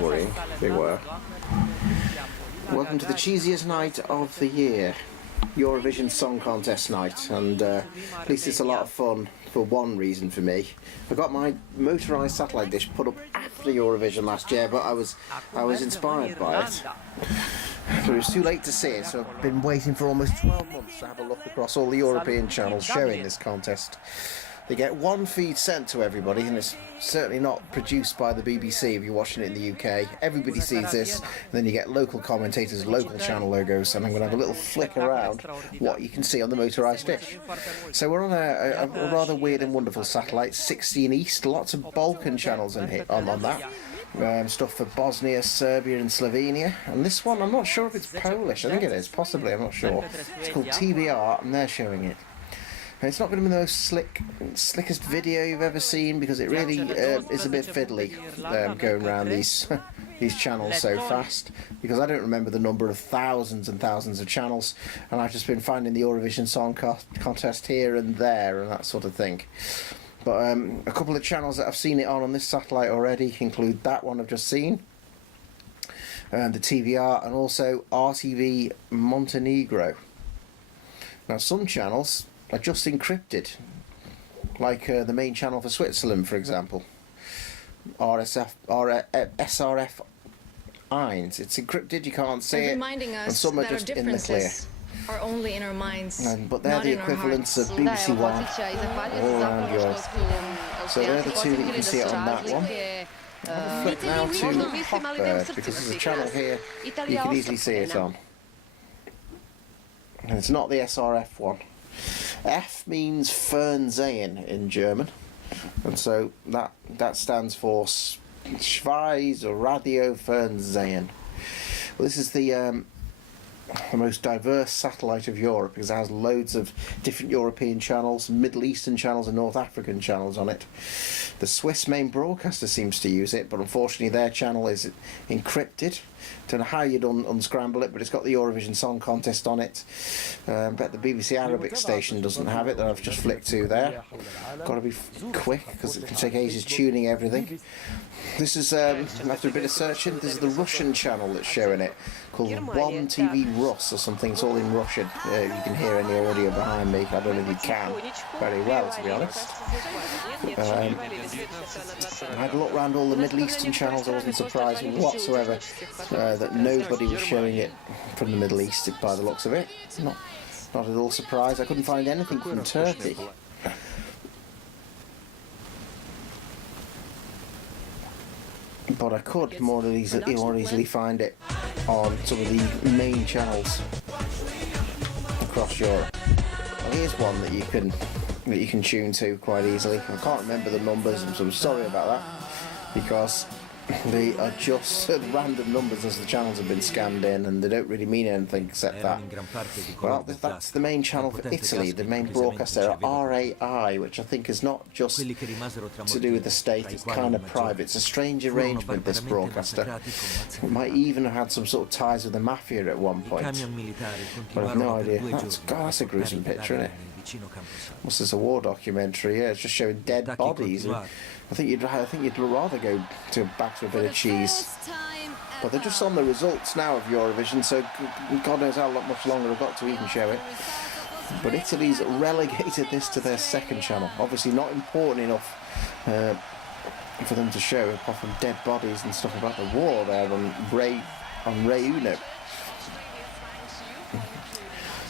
worrying. Big work. Welcome to the cheesiest night of the year, Eurovision Song Contest night, and at least it's a lot of fun for one reason for me. I got my motorised satellite dish put up after Eurovision last year, but I was inspired by it. But it was too late to see it, so I've been waiting for almost 12 months to have a look across all the European channels showing this contest. They get one feed sent to everybody, and it's certainly not produced by the BBC if you're watching it in the UK. Everybody sees this, and then you get local commentators, local channel logos, and I'm going to have a little flick around what you can see on the motorised dish. So we're on a rather weird and wonderful satellite, 16 East, lots of Balkan channels on that. Stuff for Bosnia, Serbia and Slovenia, and this one I'm not sure if it's Polish. I think it is, possibly, I'm not sure. It's called TVR and they're showing it. And it's not going to be the most slickest video you've ever seen, because it really is a bit fiddly going around these channels so fast, because I don't remember the number of thousands and thousands of channels, and I've just been finding the Eurovision Song Contest here and there and that sort of thing. But a couple of channels that I've seen it on this satellite already include that one I've just seen, and the TVR, and also RTV Montenegro. Now some channels are just encrypted, like the main channel for Switzerland, for example, SRF 1. It's encrypted, you can't see it, and some are just in the clear. Are only in our minds, but they're the equivalents of BBC One all around Europe. So they're the two that you can see it on that one. I'm going to flip now to Hotbird, because there's a channel here you can easily see it on. And it's not the SRF one. F means Fernsehen in German, and so that stands for Schweiz or Radio Fernsehen. Well, this is the most diverse satellite of Europe, because it has loads of different European channels, Middle Eastern channels and North African channels on it. The Swiss main broadcaster seems to use it, but unfortunately their channel is encrypted. Don't know how you'd unscramble it, but it's got the Eurovision Song Contest on it. Bet the BBC Arabic station doesn't have it, that I've just flicked to there. Got to be quick, because it can take ages tuning everything. This is, after a bit of searching, this is the Russian channel that's showing it, called One TV Rus or something. It's all in Russian. You can hear any audio behind me. I don't know if you can very well, to be honest. I had a look around all the Middle Eastern channels. I wasn't surprised whatsoever that nobody was showing it from the Middle East, by the looks of it. Not at all surprised. I couldn't find anything from Turkey. But I could more easily find it on some of the main channels across Europe. Well, here's one that you can tune to quite easily. I can't remember the numbers, so I'm sorry about that, because they are just random numbers as the channels have been scanned in, and they don't really mean anything except that. Well, that's the main channel for Italy. The main broadcaster, RAI, which I think is not just to do with the state, it's kind of private. It's a strange arrangement, this broadcaster. It might even have had some sort of ties with the mafia at one point, but I've no idea. That's a gruesome picture, isn't it? What's this, a war documentary? Yeah, it's just showing dead bodies. I think you'd rather go back to a bit of cheese. But they're just on the results now of Eurovision, so God knows how much longer I've got to even show it. But Italy's relegated this to their second channel. Obviously not important enough for them to show, apart from dead bodies and stuff about the war there on Rai Uno.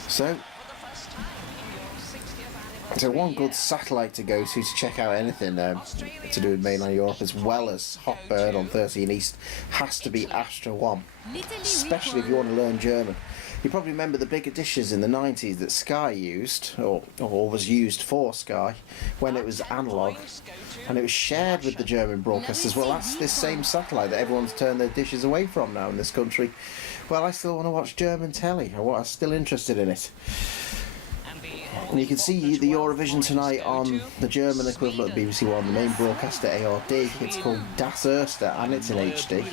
So one good satellite to go to check out anything to do with mainland Europe, as well as Hotbird on 13 East, has to be Astra 1, especially if you want to learn German. You probably remember the bigger dishes in the 90s that Sky used, or was used for Sky, when it was analogue, and it was shared with the German broadcasters. Well, that's this same satellite that everyone's turned their dishes away from now in this country. Well, I still want to watch German telly. I'm still interested in it. And you can see the Eurovision tonight on the German equivalent of BBC One, the main broadcaster ARD. It's called Das Erste, and it's in HD.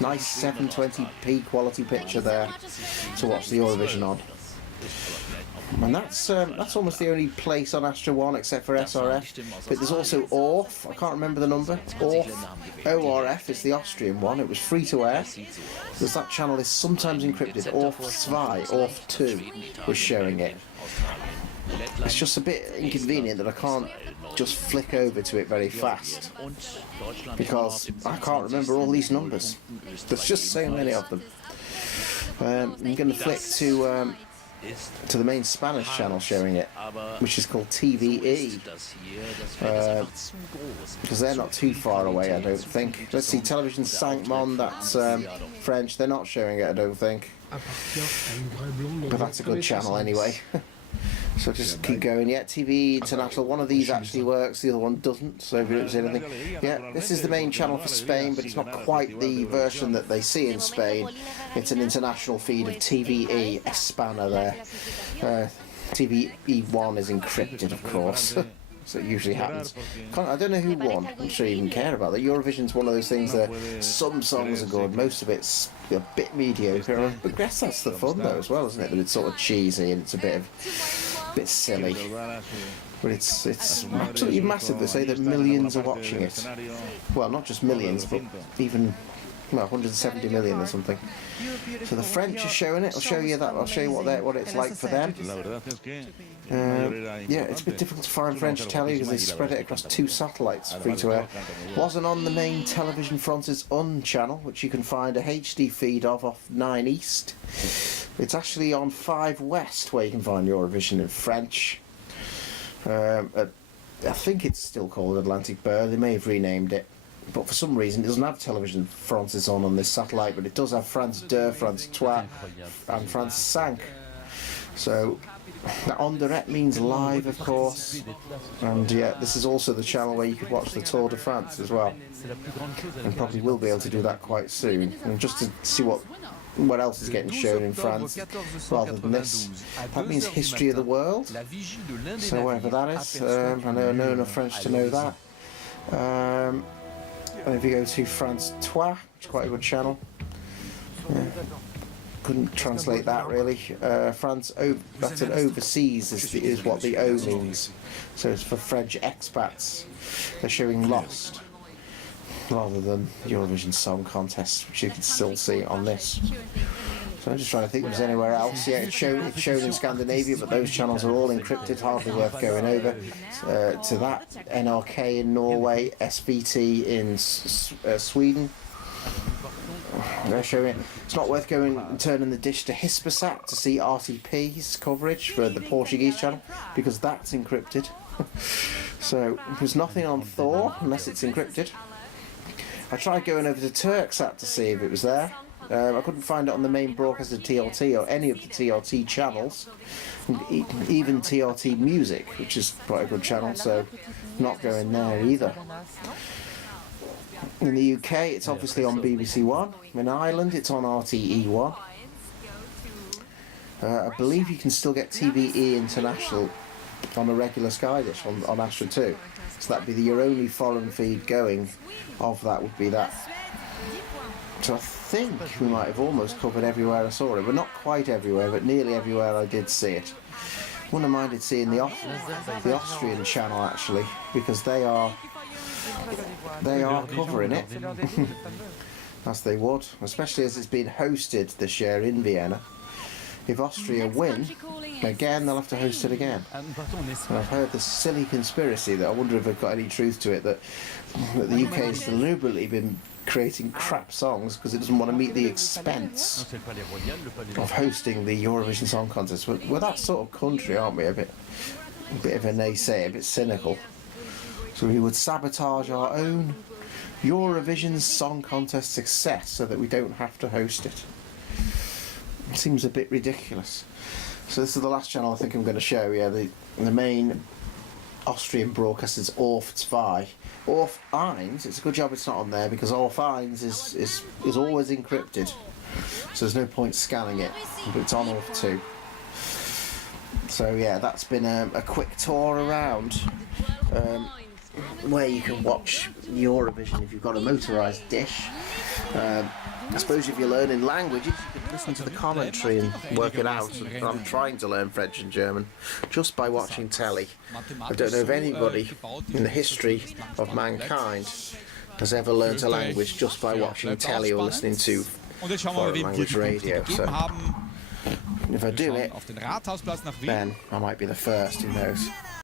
Nice 720p quality picture there to watch the Eurovision on. And that's almost the only place on Astra 1 except for SRF. But there's also ORF, I can't remember the number. ORF is the Austrian one, it was free to air. Because that channel is sometimes encrypted. ORF 2, ORF 2 was showing it. It's just a bit inconvenient that I can't just flick over to it very fast. Because I can't remember all these numbers. There's just so many of them. I'm going to flick to the main Spanish channel showing it, which is called TVE, because they're not too far away, I don't think. Let's see, Television 5 Monde, that's French, they're not showing it, I don't think, but that's a good channel anyway. So just keep going. Yeah, TV International, one of these actually works, the other one doesn't, so if you don't see anything. Yeah, this is the main channel for Spain, but it's not quite the version that they see in Spain. It's an international feed of TVE España there. TVE1 is encrypted, of course. So it usually happens. I don't know who won. I'm not sure you even care about that. Eurovision's one of those things that some songs are good, most of it's a bit mediocre. But I guess that's the fun though as well, isn't it? That it's sort of cheesy and it's a bit silly. But it's absolutely massive. They say that millions are watching it. Well, not just millions, but even 170 million or something. So the French are showing it. I'll show you that. I'll show you what it's like for them. Yeah, it's a bit difficult to find French telly because they spread it across 2 satellites, free to air. Wasn't on the main Television France's UN channel, which you can find a HD feed of off 9 East. It's actually on 5 West where you can find Eurovision in French. I think it's still called Atlantic Bear. They may have renamed it. But for some reason it doesn't have Television France on this satellite, but it does have France 2, France 3 and France 5. So en direct means live, of course, and yeah, this is also the channel where you could watch the Tour de France as well, and probably will be able to do that quite soon. And just to see what else is getting shown in France rather than this. That means History of the World, so whatever that is. I know enough French to know that. And if you go to France 2, which is quite a good channel, couldn't translate that really. France, that's an overseas is what the O means, so it's for French expats. They're showing Lost rather than Eurovision Song Contest, which you can still see on this. So I'm just trying to think if there's anywhere else. Yeah, it's shown in Scandinavia, but those channels are all encrypted, hardly worth going over. To that, NRK in Norway, SVT in Sweden. They're showing it. It's not worth going and turning the dish to Hispasat to see RTP's coverage for the Portuguese channel, because that's encrypted. So there's nothing on Thor unless it's encrypted. I tried going over to Turksat to see if it was there. I couldn't find it on the main broadcaster TLT or any of the TLT channels, even TLT Music, which is quite a good channel, so not going there either. In the UK it's obviously on BBC One. In Ireland it's on RTE1. I believe you can still get TVE International on a regular Sky dish on Astra 2. So that'd be your only foreign feed going of that would be that. So I think we might have almost covered everywhere I saw it, but not quite everywhere, but nearly everywhere I did see it. Wouldn't have minded seeing the Austrian channel actually, because they are covering it. As they would, especially as it's been hosted this year in Vienna. If Austria win, again they'll have to host it again. And I've heard this silly conspiracy that I wonder if they've got any truth to it, that the UK has deliberately been creating crap songs because it doesn't want to meet the expense of hosting the Eurovision Song Contest. We're that sort of country, aren't we? A bit of a naysayer, a bit cynical. So we would sabotage our own Eurovision Song Contest success so that we don't have to host it. It seems a bit ridiculous. So this is the last channel I think I'm going to show. Yeah, the main Austrian broadcast is ORF 2. ORF 1, it's a good job it's not on there because ORF 1 is always encrypted, so there's no point scanning it, but it's on ORF 2. So yeah, that's been a quick tour around where you can watch Eurovision if you've got a motorised dish. I suppose if you're learning languages, you can listen to the commentary and work it out. And I'm trying to learn French and German just by watching telly. I don't know if anybody in the history of mankind has ever learnt a language just by watching telly or listening to foreign language radio. So if I do it, then I might be the first, who knows.